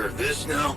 care of this now?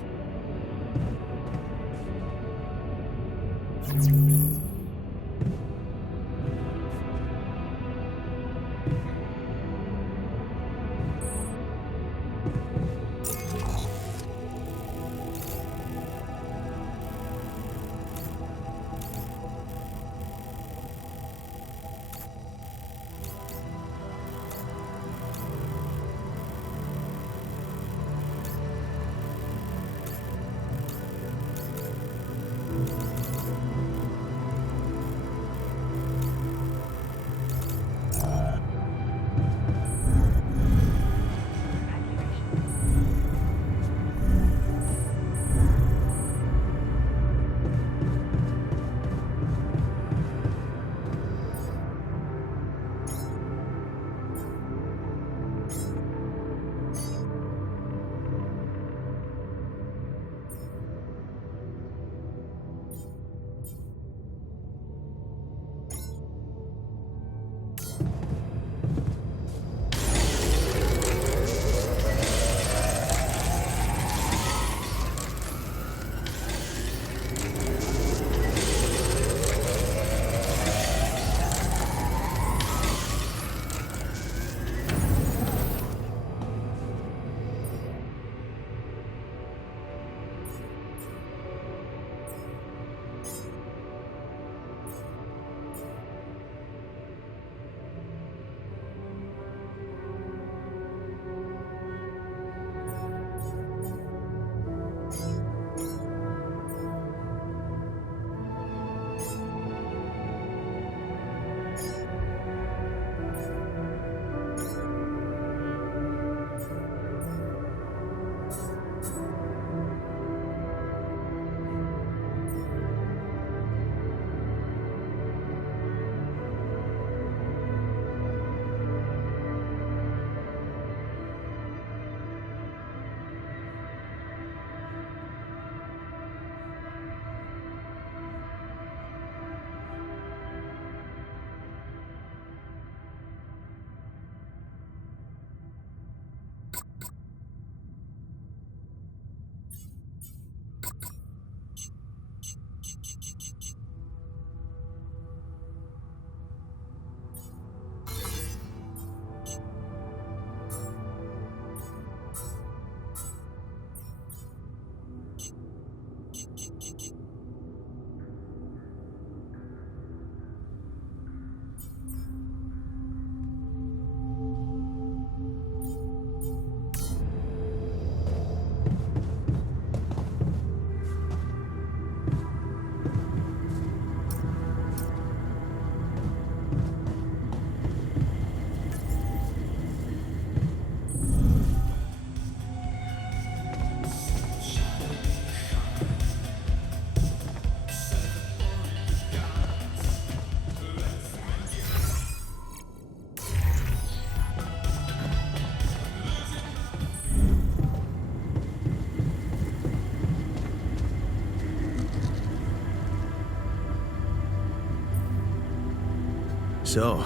So,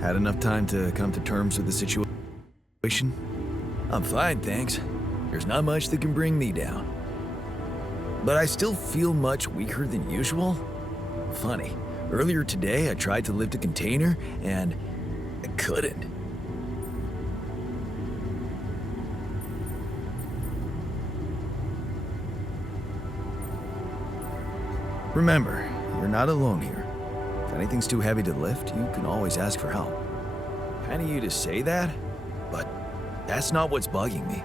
had enough time to come to terms with the situation? I'm fine, thanks. There's not much that can bring me down. But I still feel much weaker than usual. Funny, earlier today I tried to lift a container and I couldn't. Remember, you're not alone here. If anything's too heavy to lift, you can always ask for help. Kind of you to say that, but that's not what's bugging me.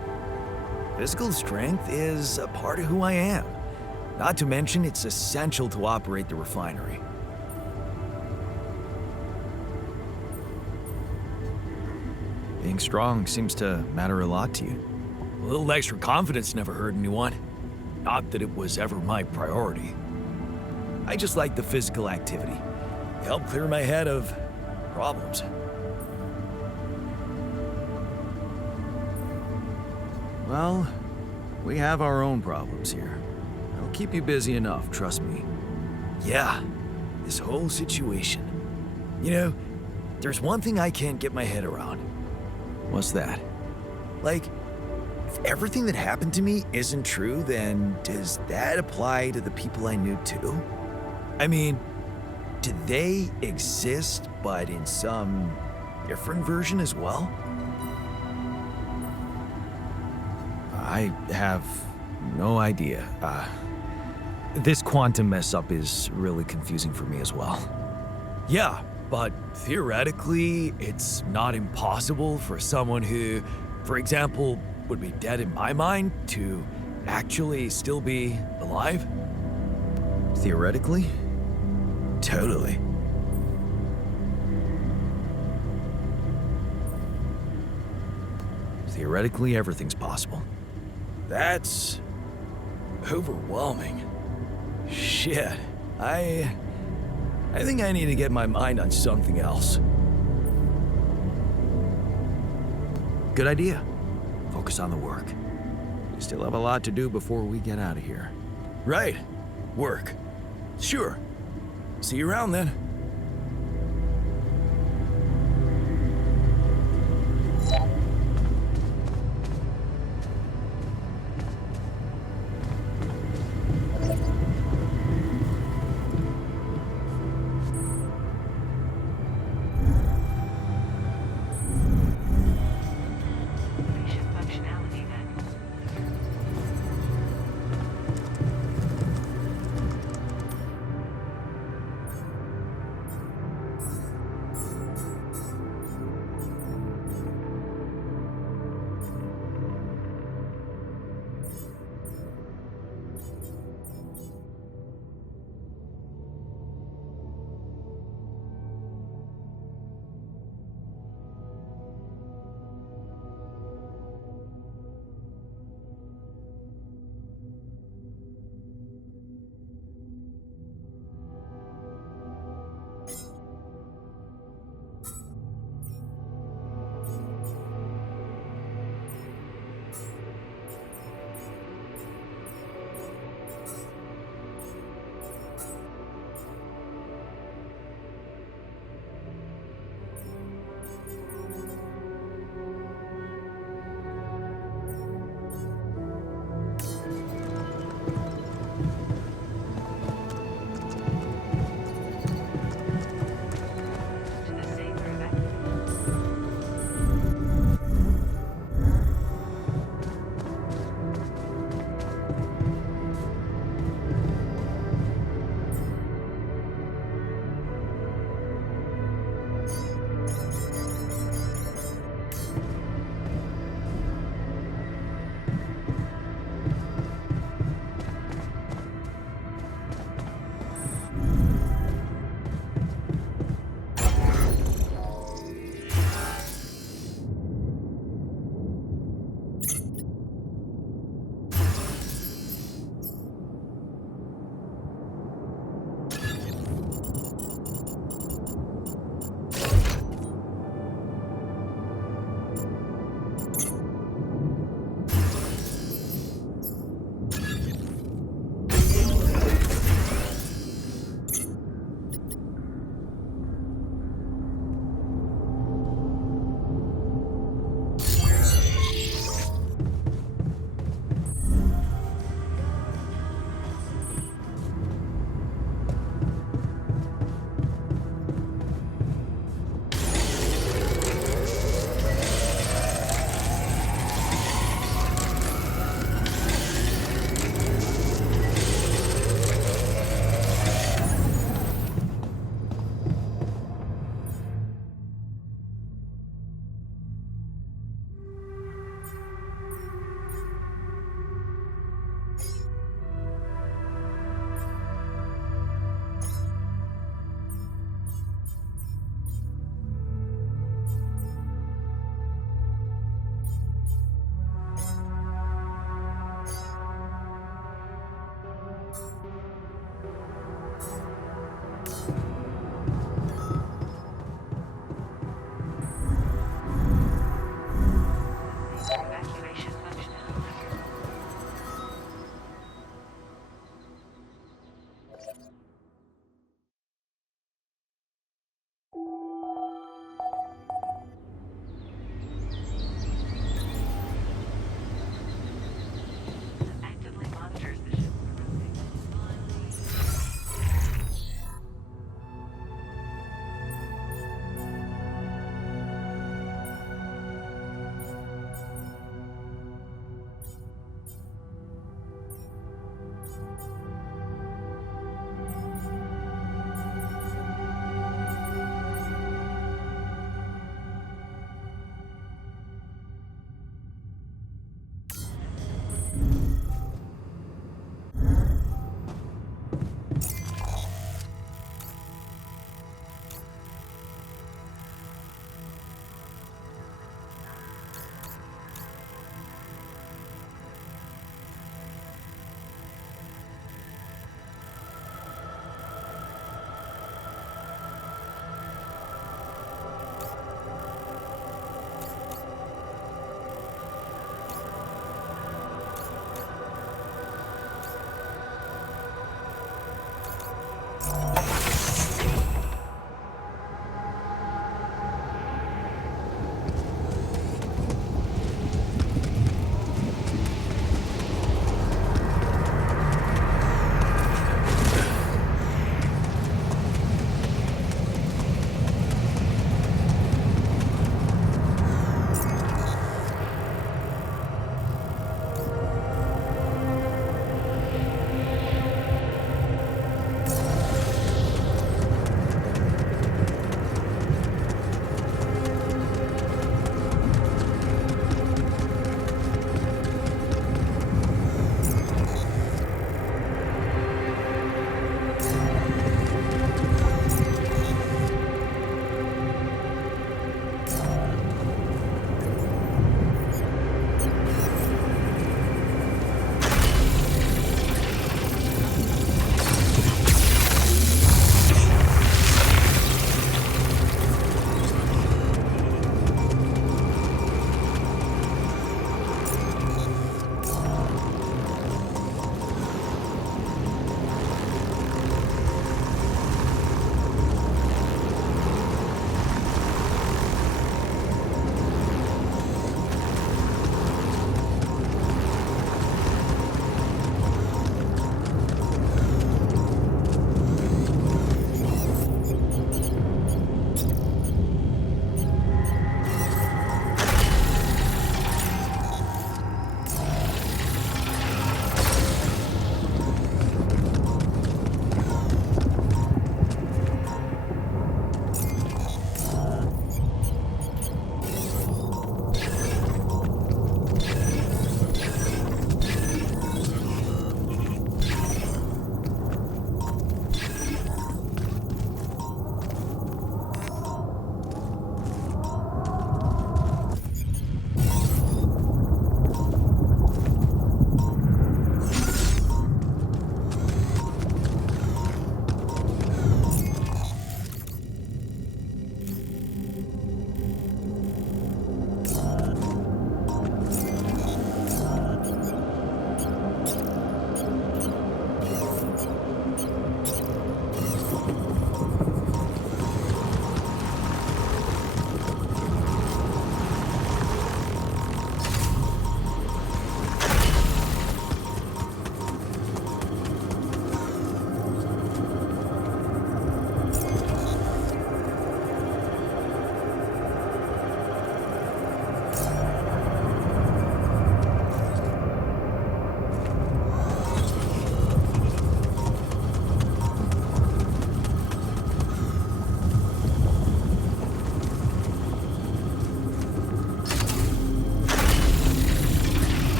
Physical strength is a part of who I am. Not to mention, it's essential to operate the refinery. Being strong seems to matter a lot to you. A little extra confidence never hurt anyone. Not that it was ever my priority. I just like the physical activity. It helped clear my head of problems. Well, we have our own problems here. I'll keep you busy enough, trust me. Yeah, this whole situation. You know, there's one thing I can't get my head around. What's that? Like, if everything that happened to me isn't true, then does that apply to the people I knew too? I mean, do they exist, but in some different version as well? I have no idea. This quantum mess up is really confusing for me as well. Yeah, but theoretically, it's not impossible for someone who, for example, would be dead in my mind to actually still be alive? Theoretically? Totally. Theoretically, everything's possible. That's overwhelming. Shit. I think I need to get my mind on something else. Good idea. Focus on the work. We still have a lot to do before we get out of here. Right. Work. Sure. See you around then.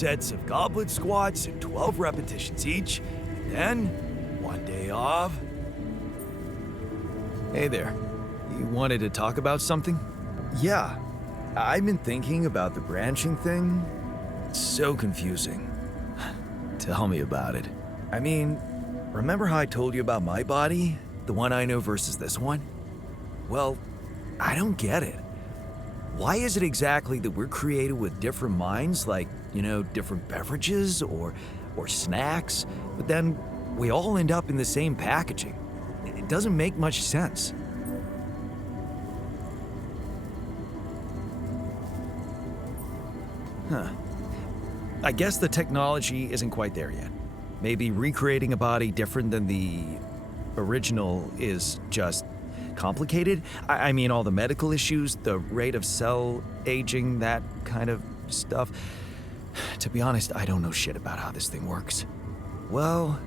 sets of goblet squats and 12 repetitions each, and then 1 day off. Hey there, you wanted to talk about something? Yeah, I've been thinking about the branching thing. It's so confusing. Tell me about it. I mean, remember how I told you about my body? The one I know versus this one? Well, I don't get it. Why is it exactly that we're created with different minds, like, different beverages or snacks, but then we all end up in the same packaging? It doesn't make much sense. Huh. I guess the technology isn't quite there yet. Maybe recreating a body different than the original is just complicated. I mean, all the medical issues, the rate of cell aging, that kind of stuff. To be honest, I don't know shit about how this thing works. Well,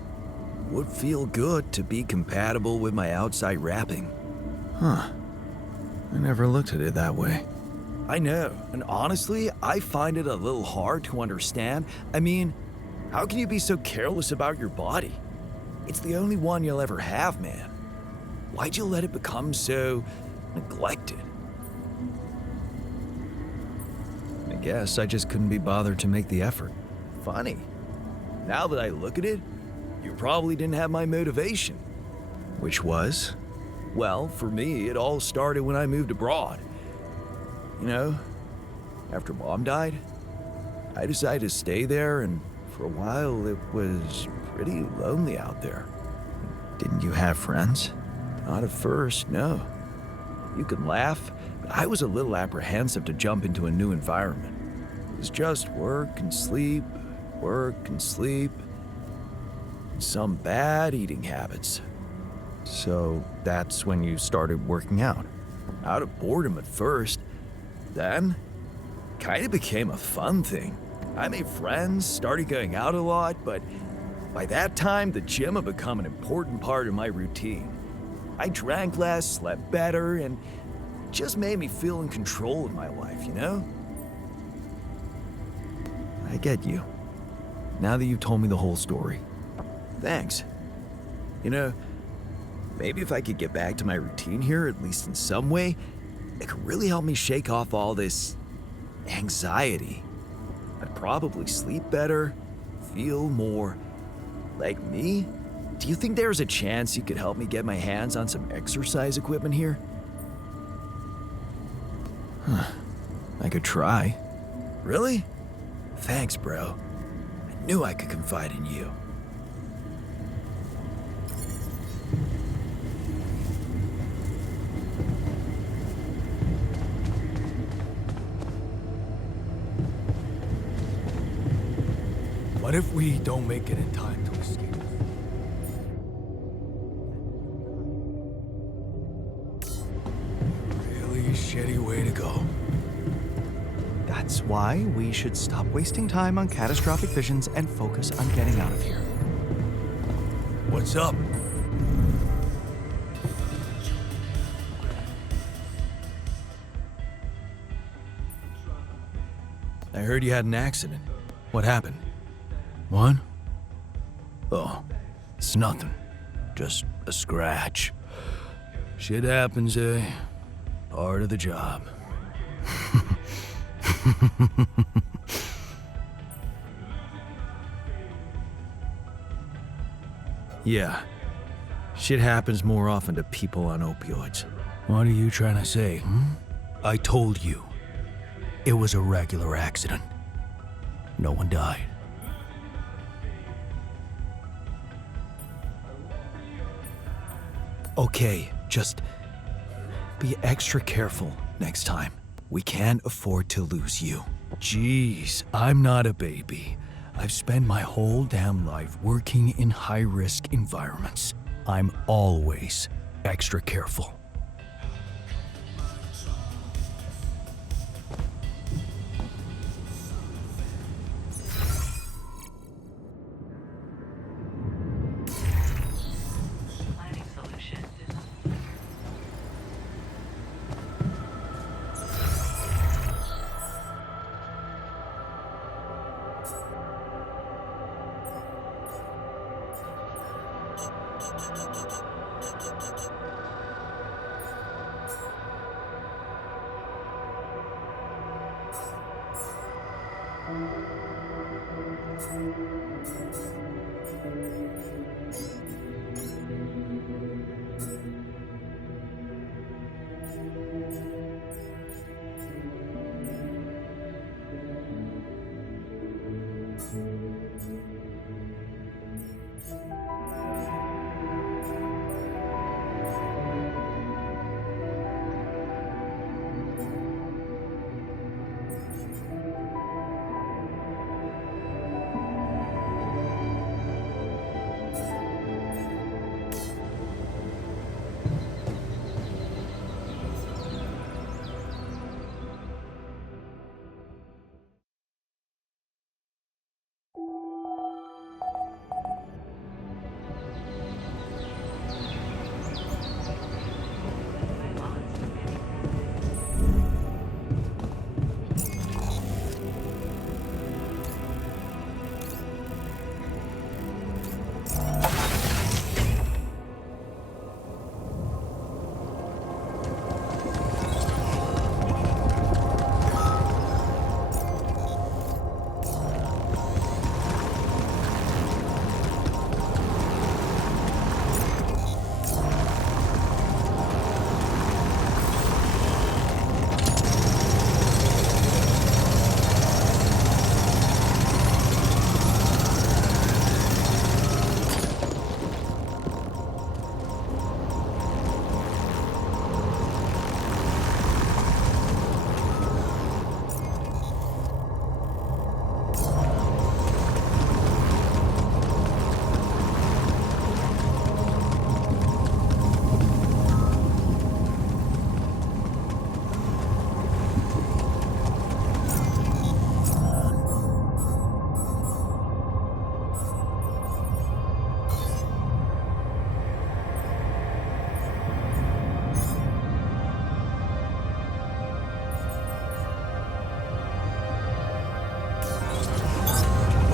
would feel good to be compatible with my outside wrapping. Huh. I never looked at it that way. I know, and honestly, I find it a little hard to understand. I mean, how can you be so careless about your body? It's the only one you'll ever have, man. Why'd you let it become so neglected? I guess I just couldn't be bothered to make the effort. Funny. Now that I look at it, you probably didn't have my motivation. Which was? Well, for me, it all started when I moved abroad. After Mom died, I decided to stay there, and for a while it was pretty lonely out there. Didn't you have friends? Not at first, no. You can laugh, but I was a little apprehensive to jump into a new environment. It was just work and sleep, and some bad eating habits. So that's when you started working out. Out of boredom at first, then kind of became a fun thing. I made friends, started going out a lot, but by that time, the gym had become an important part of my routine. I drank less, slept better, and it just made me feel in control of my life, I get you. Now that you've told me the whole story. Thanks. Maybe if I could get back to my routine here, at least in some way, it could really help me shake off all this anxiety. I'd probably sleep better, feel more like me. Do you think there's a chance you could help me get my hands on some exercise equipment here? I could try. Really? Thanks, bro. I knew I could confide in you. What if we don't make it in time to escape? Really shitty way to go. That's why we should stop wasting time on catastrophic visions and focus on getting out of here. What's up? I heard you had an accident. What happened? What? Oh, it's nothing. Just a scratch. Shit happens, eh? Part of the job. Yeah. Shit happens more often to people on opioids. What are you trying to say, I told you. It was a regular accident. No one died. Okay, just be extra careful next time. We can't afford to lose you. Jeez, I'm not a baby. I've spent my whole damn life working in high-risk environments. I'm always extra careful.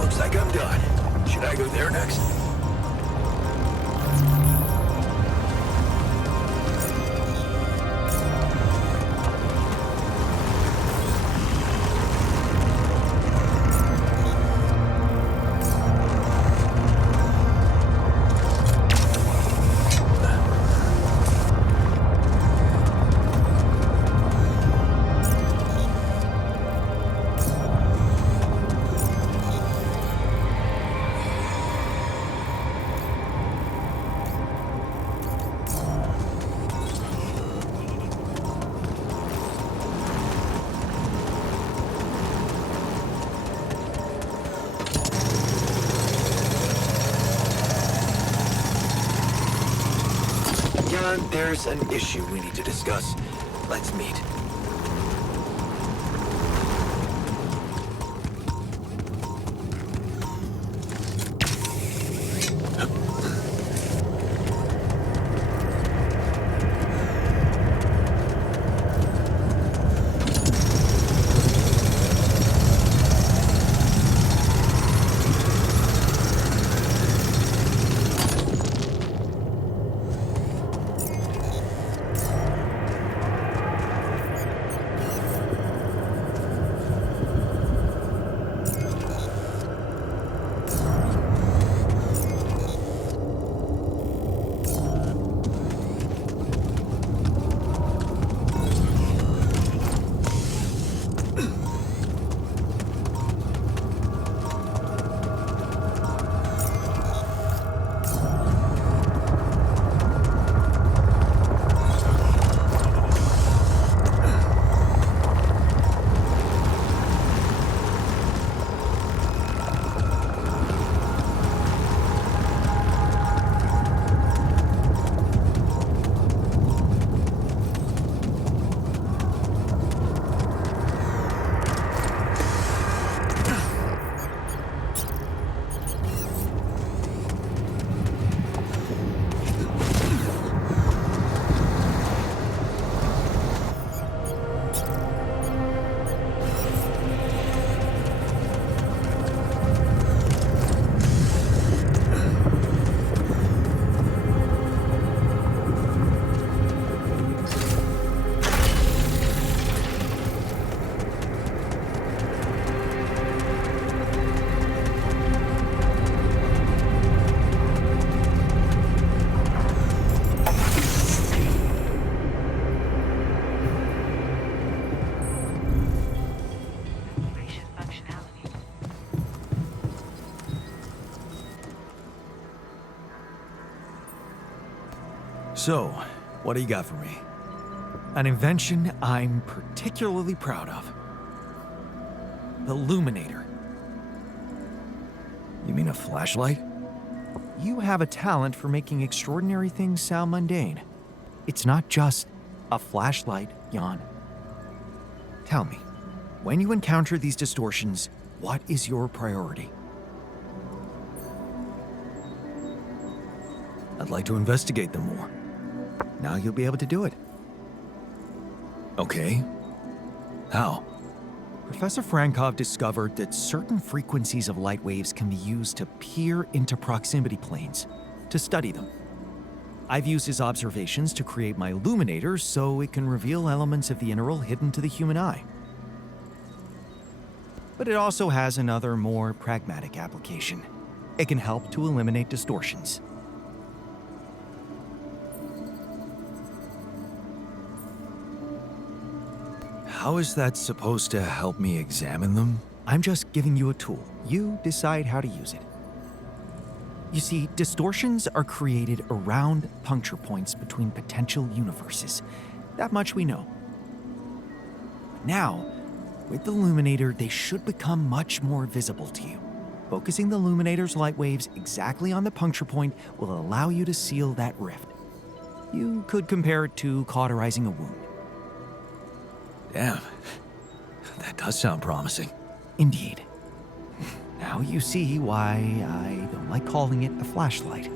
Looks like I'm done. Should I go there next? There's an issue we need to discuss. Let's meet. So, what do you got for me? An invention I'm particularly proud of. The Luminator. You mean a flashlight? You have a talent for making extraordinary things sound mundane. It's not just a flashlight, Jan. Tell me, when you encounter these distortions, what is your priority? I'd like to investigate them more. Now you'll be able to do it. Okay. How? Professor Frankov discovered that certain frequencies of light waves can be used to peer into proximity planes, to study them. I've used his observations to create my illuminator so it can reveal elements of the interval hidden to the human eye. But it also has another, more pragmatic application. It can help to eliminate distortions. How is that supposed to help me examine them? I'm just giving you a tool. You decide how to use it. You see, distortions are created around puncture points between potential universes. That much we know. Now, with the illuminator, they should become much more visible to you. Focusing the illuminator's light waves exactly on the puncture point will allow you to seal that rift. You could compare it to cauterizing a wound. Damn. That does sound promising. Indeed. Now you see why I don't like calling it a flashlight.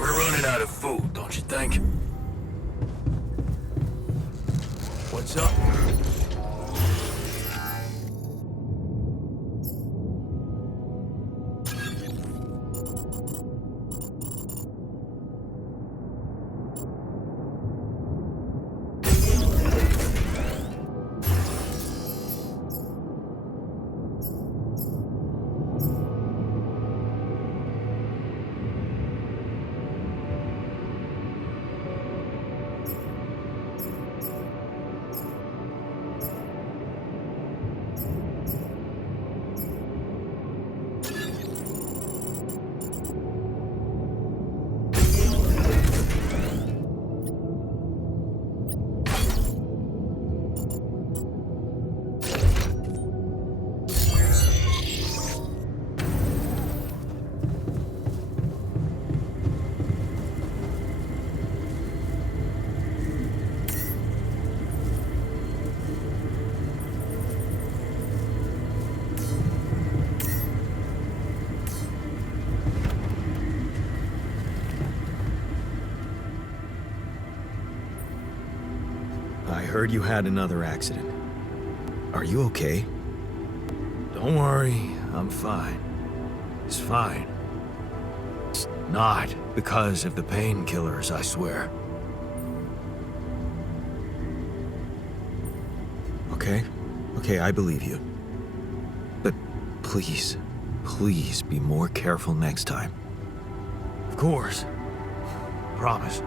We're running out of food, don't you think? What's up? I heard you had another accident. Are you okay? Don't worry, I'm fine. It's fine. It's not because of the painkillers, I swear. Okay, I believe you. But please be more careful next time. Of course. Promise.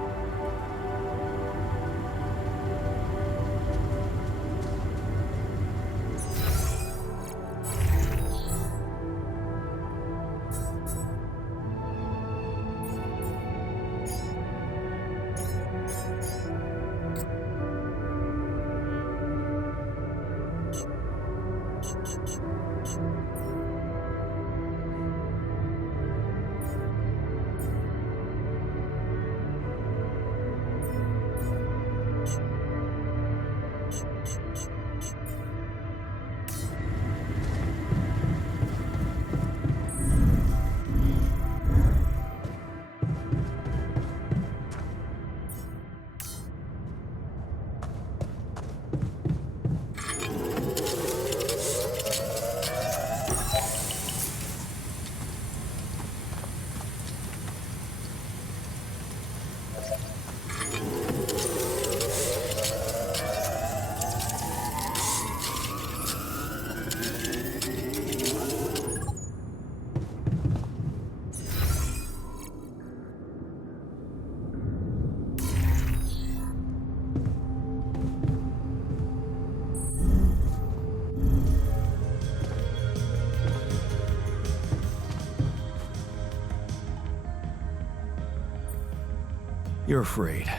You're afraid.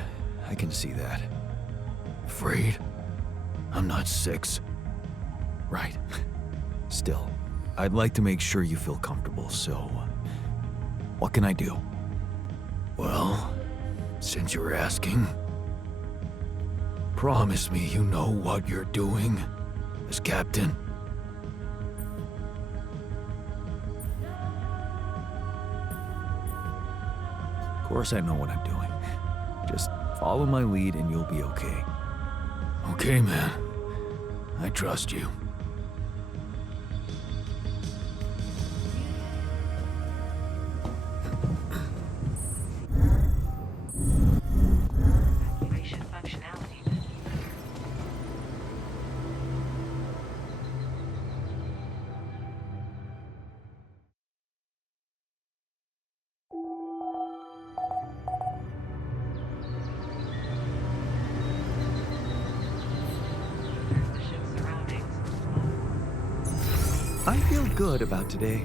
I can see that. Afraid? I'm not 6. Right. Still, I'd like to make sure you feel comfortable, so what can I do? Well, since you're asking, promise me you know what you're doing as captain. Of course I know what I'm doing. Just follow my lead and you'll be okay. Okay, man. I trust you. Activation functionality. The ship's surroundings. I feel good about today.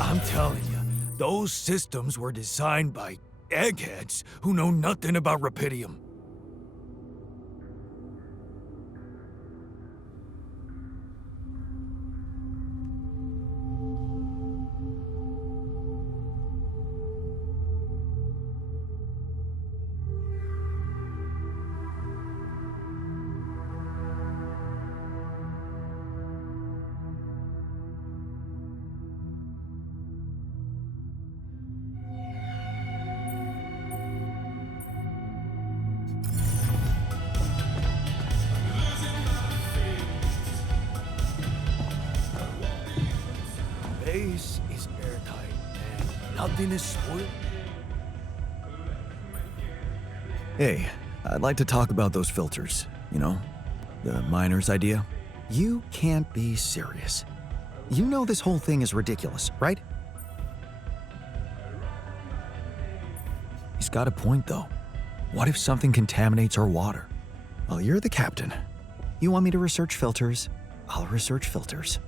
I'm telling you, those systems were designed by eggheads who know nothing about Rapidium. Base is airtight and nothing is spoiled. Hey, I'd like to talk about those filters, you know? The miner's idea. You can't be serious. You know this whole thing is ridiculous, right? He's got a point, though. What if something contaminates our water? Well, you're the captain. You want me to research filters? I'll research filters.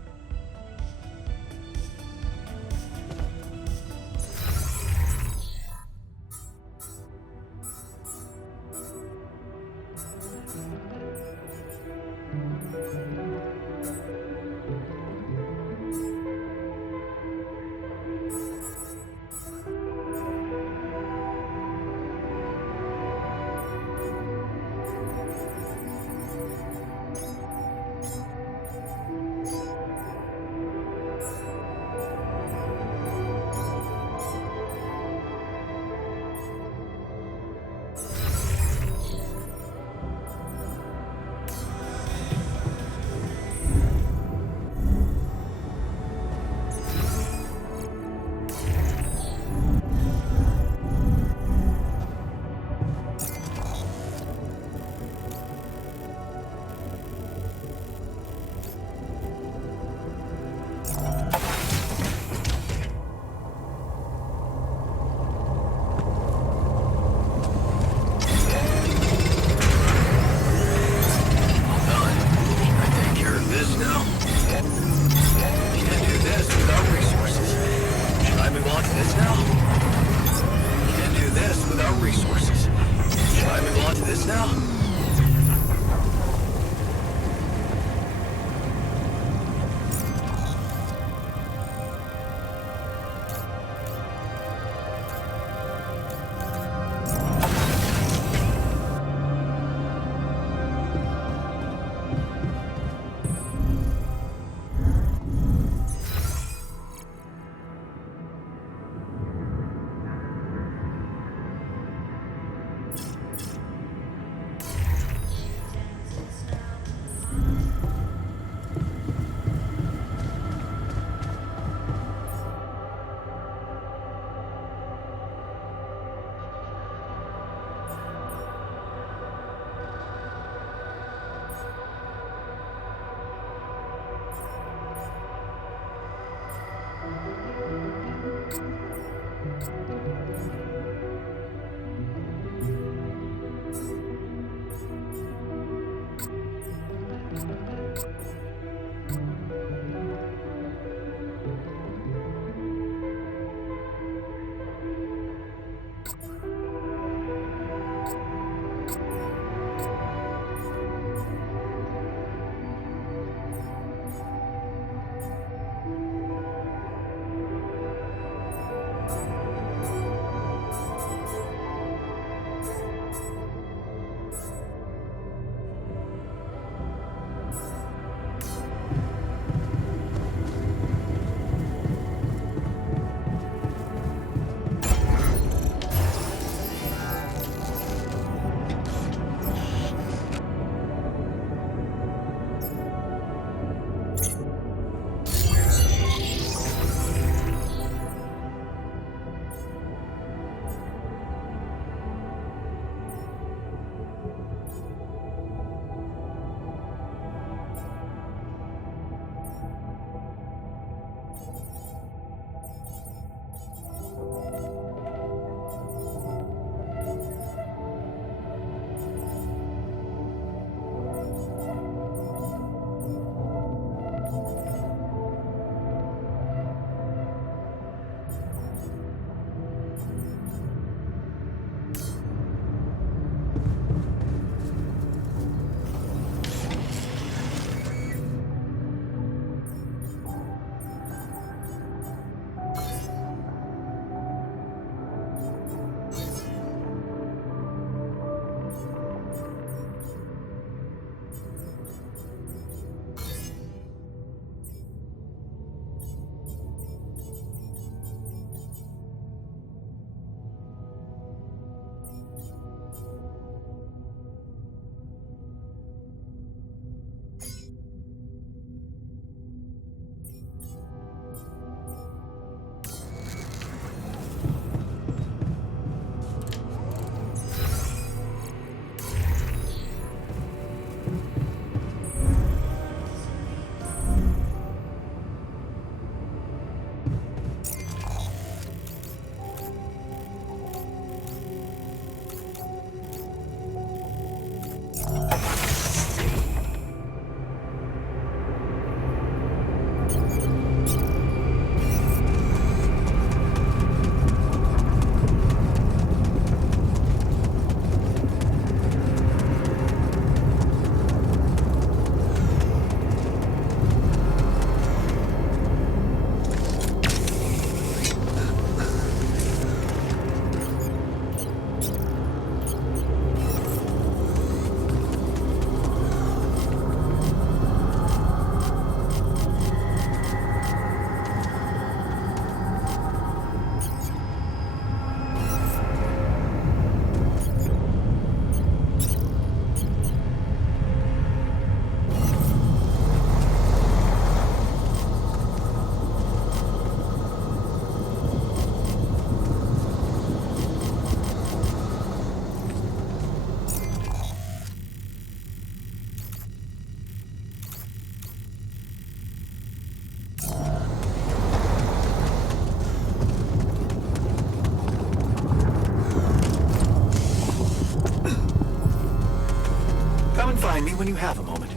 you when you have a moment.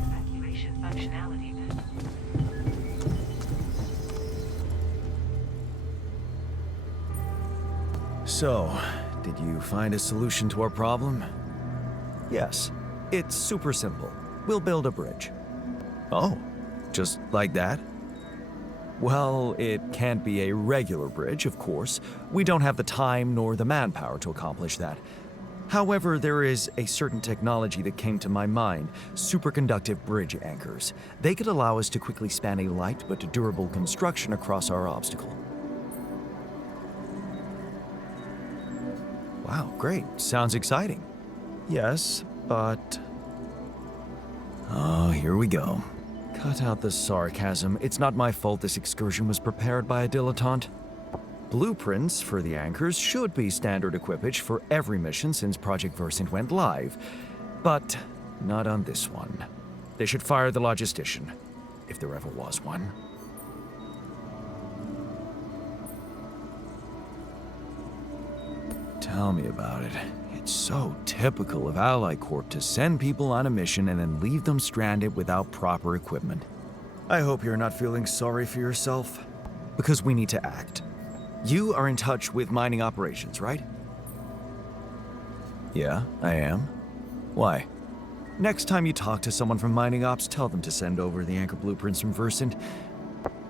Evacuation functionality. So, did you find a solution to our problem? Yes, it's super simple. We'll build a bridge. Oh, just like that? Well, it can't be a regular bridge, of course. We don't have the time nor the manpower to accomplish that. However, there is a certain technology that came to my mind, superconductive bridge anchors. They could allow us to quickly span a light but durable construction across our obstacle. Wow, great. Sounds exciting. Yes, but... Oh, here we go. Cut out the sarcasm. It's not my fault this excursion was prepared by a dilettante. Blueprints for the anchors should be standard equipage for every mission since Project Versant went live, but not on this one. They should fire the logistician, if there ever was one. Tell me about it. It's so typical of Ally Corp to send people on a mission and then leave them stranded without proper equipment. I hope you're not feeling sorry for yourself. Because we need to act. You are in touch with mining operations, right? Yeah, I am. Why? Next time you talk to someone from mining ops, tell them to send over the anchor blueprints from Versant.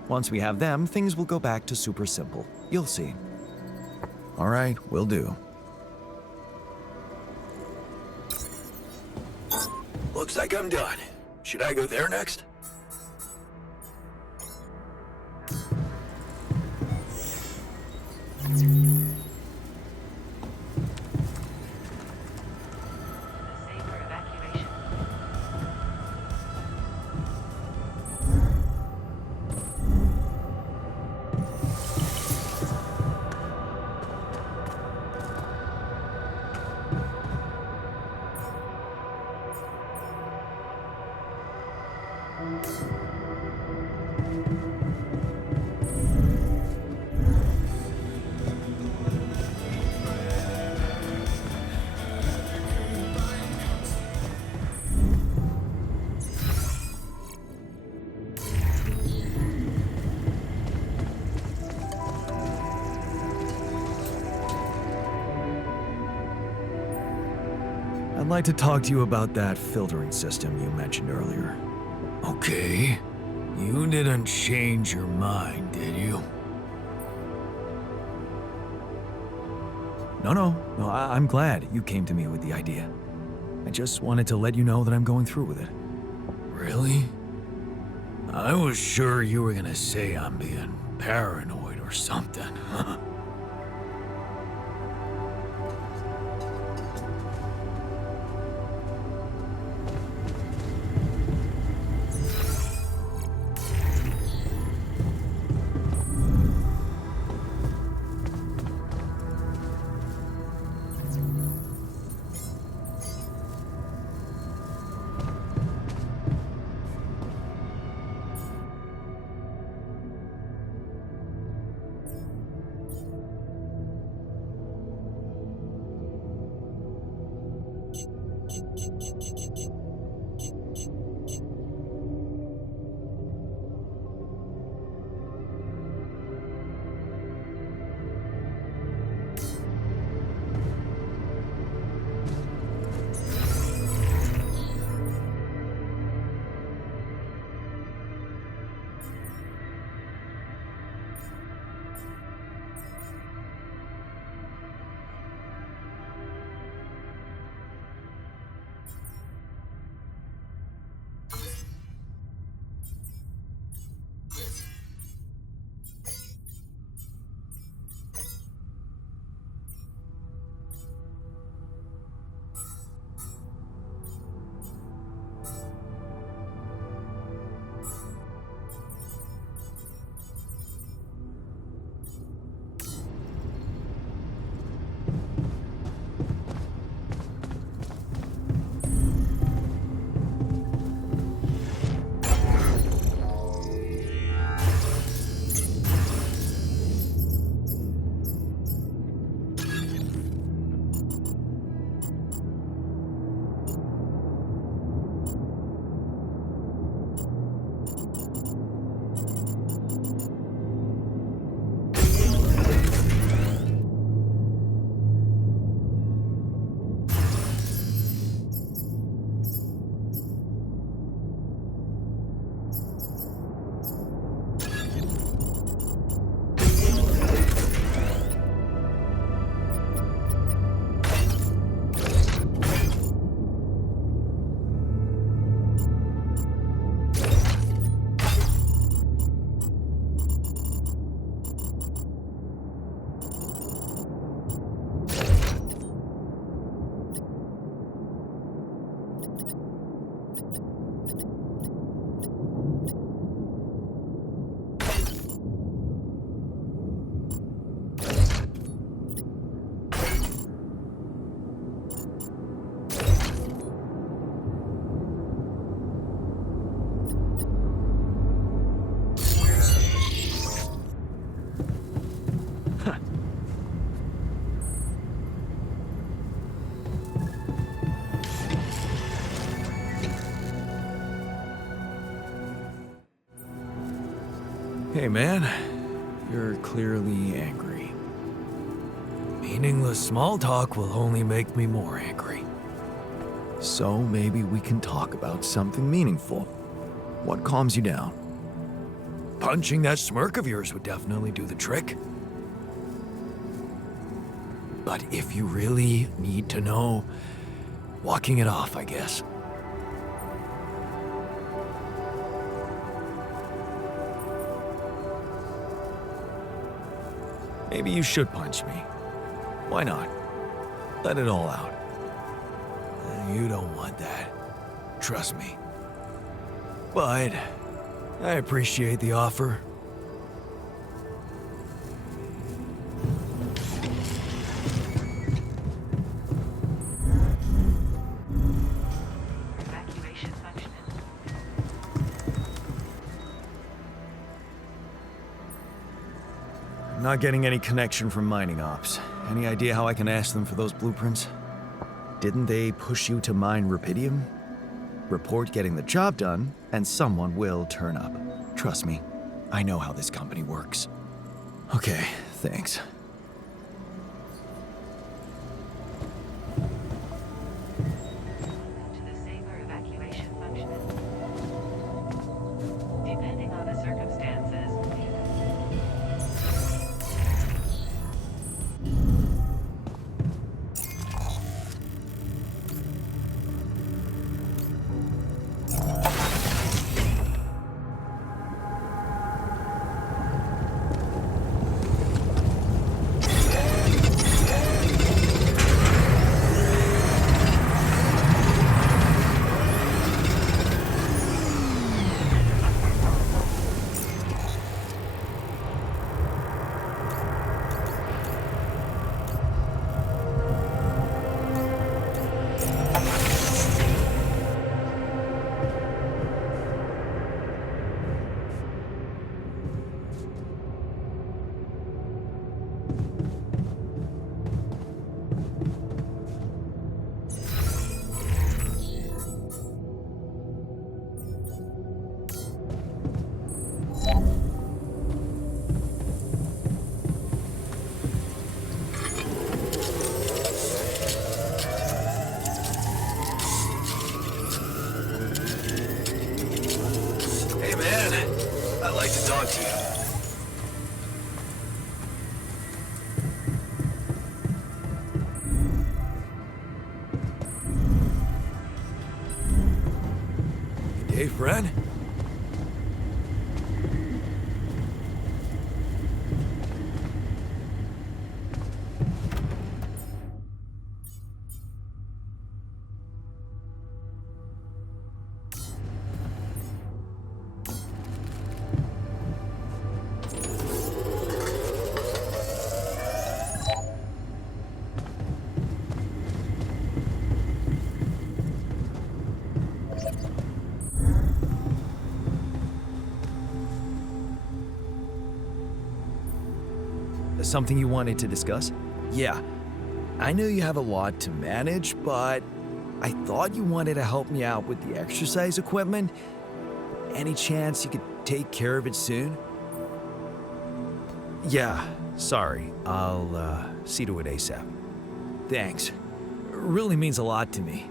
Once we have them, things will go back to super simple. You'll see. All right, will do. Looks like I'm done. Should I go there next? Safer evacuation. I'd like to talk to you about that filtering system you mentioned earlier. Okay. You didn't change your mind, did you? No, I'm glad you came to me with the idea. I just wanted to let you know that I'm going through with it. Really? I was sure you were gonna say I'm being paranoid or something. Hey man, you're clearly angry. Meaningless small talk will only make me more angry. So maybe we can talk about something meaningful. What calms you down? Punching that smirk of yours would definitely do the trick. But if you really need to know, walking it off, I guess. Maybe you should punch me. Why not? Let it all out. You don't want that. Trust me. But I appreciate the offer. Evacuation functioning. I'm not getting any connection from mining ops. Any idea how I can ask them for those blueprints? Didn't they push you to mine rubidium? Report getting the job done, and someone will turn up. Trust me, I know how this company works. Okay, thanks. To the safer evacuation functioning. Depending on the circumstances, Hey man, I'd like to talk to you. Hey, friend? Something you wanted to discuss? Yeah. I know you have a lot to manage, but I thought you wanted to help me out with the exercise equipment. Any chance you could take care of it soon? Yeah, sorry. I'll see to it ASAP. Thanks. Really means a lot to me.